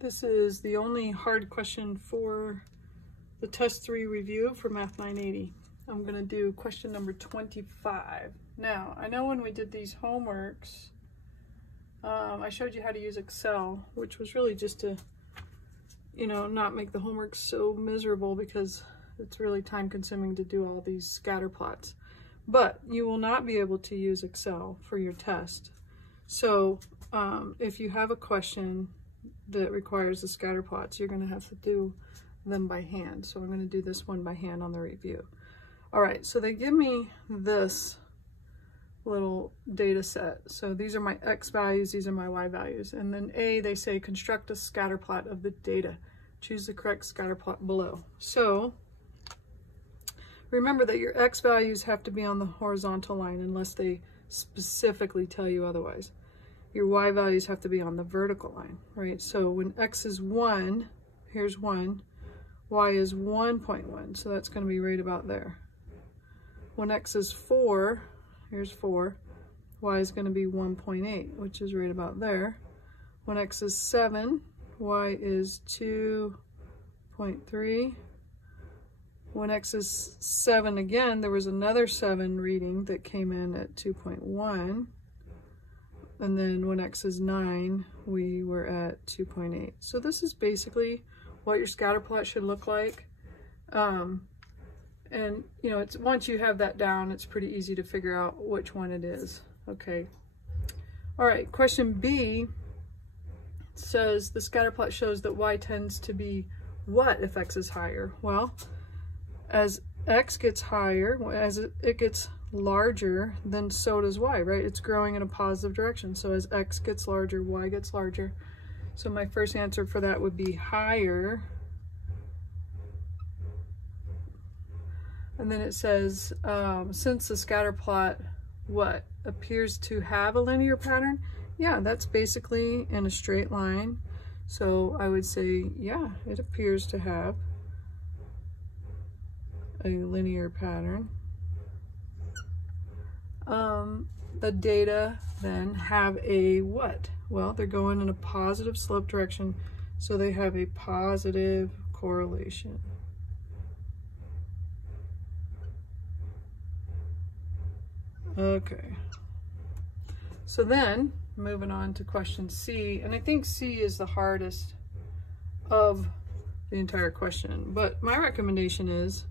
This is the only hard question for the test 3 review for Math 980. I'm going to do question number 25. Now, I know when we did these homeworks, I showed you how to use Excel, which was really just to, not make the homework so miserable because it's really time consuming to do all these scatter plots. But you will not be able to use Excel for your test. So if you have a question that requires the scatter plots, you're going to have to do them by hand. So I'm going to do this one by hand on the review. All right, so they give me this little data set. So these are my X values, these are my Y values. And then A, they say construct a scatter plot of the data. Choose the correct scatter plot below. So remember that your X values have to be on the horizontal line unless they specifically tell you otherwise. Your Y values have to be on the vertical line, right? So when X is 1, here's 1, Y is 1.1, so that's going to be right about there. When X is 4, here's 4, Y is going to be 1.8, which is right about there. When X is 7, Y is 2.3. When X is 7 again, there was another 7 reading that came in at 2.1. And then when X is 9, we were at 2.8. So this is basically what your scatter plot should look like. And it's once you have that down, it's pretty easy to figure out which one it is. Okay. All right, question B says the scatter plot shows that Y tends to be what if X is higher? Well, as X gets higher, as it gets larger, then so does Y, right? It's growing in a positive direction. So as X gets larger, Y gets larger. So my first answer for that would be higher. And then it says, since the scatter plot, what, appears to have a linear pattern? Yeah, that's basically in a straight line. So I would say, yeah, it appears to have a linear pattern. The data then have a what? Well, they're going in a positive slope direction, so they have a positive correlation. Okay. So then, moving on to question C, and I think C is the hardest of the entire question, but my recommendation is,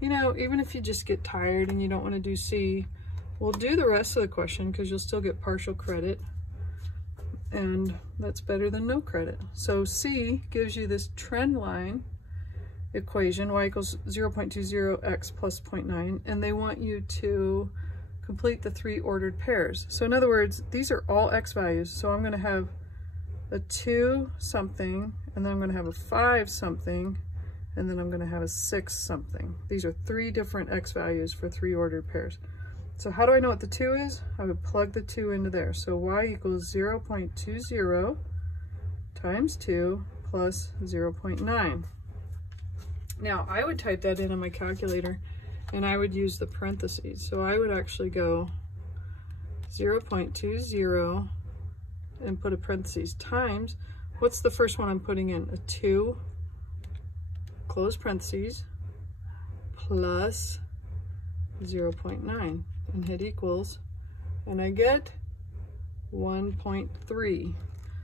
even if you just get tired and you don't want to do C, we'll do the rest of the question because you'll still get partial credit, and that's better than no credit. So C gives you this trend line equation, Y equals 0.20 X plus 0.9, and they want you to complete the 3 ordered pairs. So in other words, these are all X values. So I'm going to have a 2 something, and then I'm going to have a 5 something, and then I'm going to have a 6 something. These are 3 different X values for 3 ordered pairs. So how do I know what the 2 is? I would plug the 2 into there. So Y equals 0.20 times 2 plus 0.9. Now I would type that in on my calculator and I would use the parentheses. So I would actually go 0.20 and put a parentheses times, what's the first one I'm putting in? A 2, close parentheses, plus 0.9 and hit equals, and I get 1.3.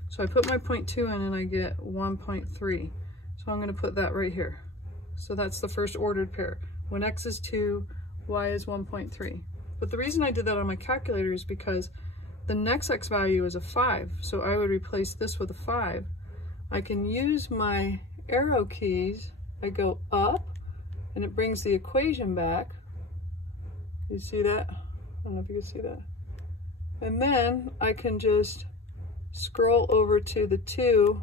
So I put my 0.2 in and I get 1.3. So I'm going to put that right here. So that's the first ordered pair. When X is 2, Y is 1.3. But the reason I did that on my calculator is because the next X value is a 5. So I would replace this with a 5. I can use my arrow keys. I go up and it brings the equation back. You see that? I don't know if you can see that. And then I can just scroll over to the 2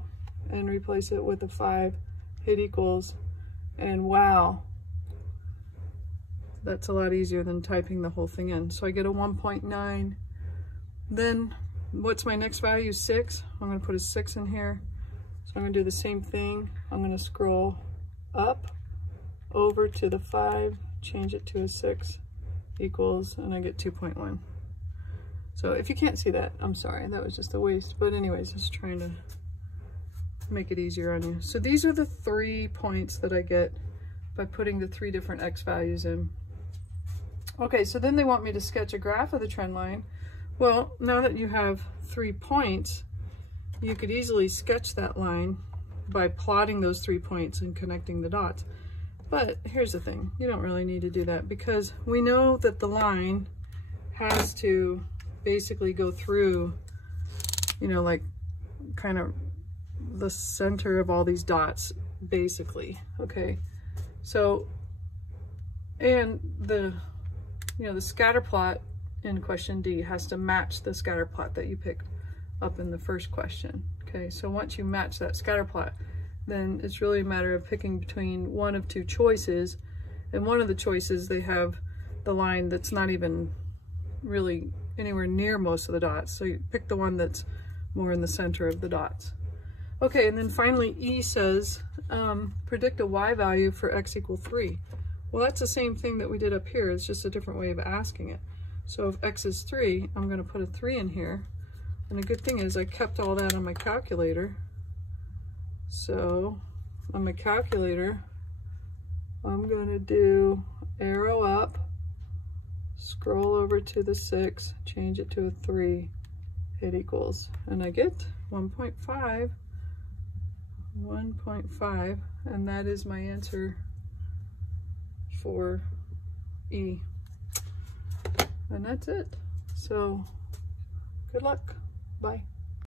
and replace it with a 5, hit equals, and wow, that's a lot easier than typing the whole thing in. So I get a 1.9. Then what's my next value? 6. I'm going to put a 6 in here. So I'm going to do the same thing. I'm going to scroll up over to the 5, change it to a 6, equals, and I get 2.1. So if you can't see that, I'm sorry, that was just a waste. But anyways, just trying to make it easier on you. So these are the 3 points that I get by putting the 3 different x values in. Okay, so then they want me to sketch a graph of the trend line. Well, now that you have 3 points, you could easily sketch that line by plotting those 3 points and connecting the dots. But here's the thing, you don't really need to do that because we know that the line has to basically go through, you know, like kind of the center of all these dots, basically. Okay, so, and the, you know, the scatter plot in question D has to match the scatter plot that you picked up in the first question. Okay, so once you match that scatter plot, then it's really a matter of picking between one of 2 choices, and one of the choices they have the line that's not even really anywhere near most of the dots, so you pick the one that's more in the center of the dots. Okay, and then finally E says predict a y value for x equal 3. Well, that's the same thing that we did up here, it's just a different way of asking it. So if x is 3, I'm going to put a 3 in here, and the good thing is I kept all that on my calculator. So on my calculator, I'm going to do arrow up, scroll over to the 6, change it to a 3, hit equals, and I get 1.5, and that is my answer for E. And that's it. So good luck. Bye.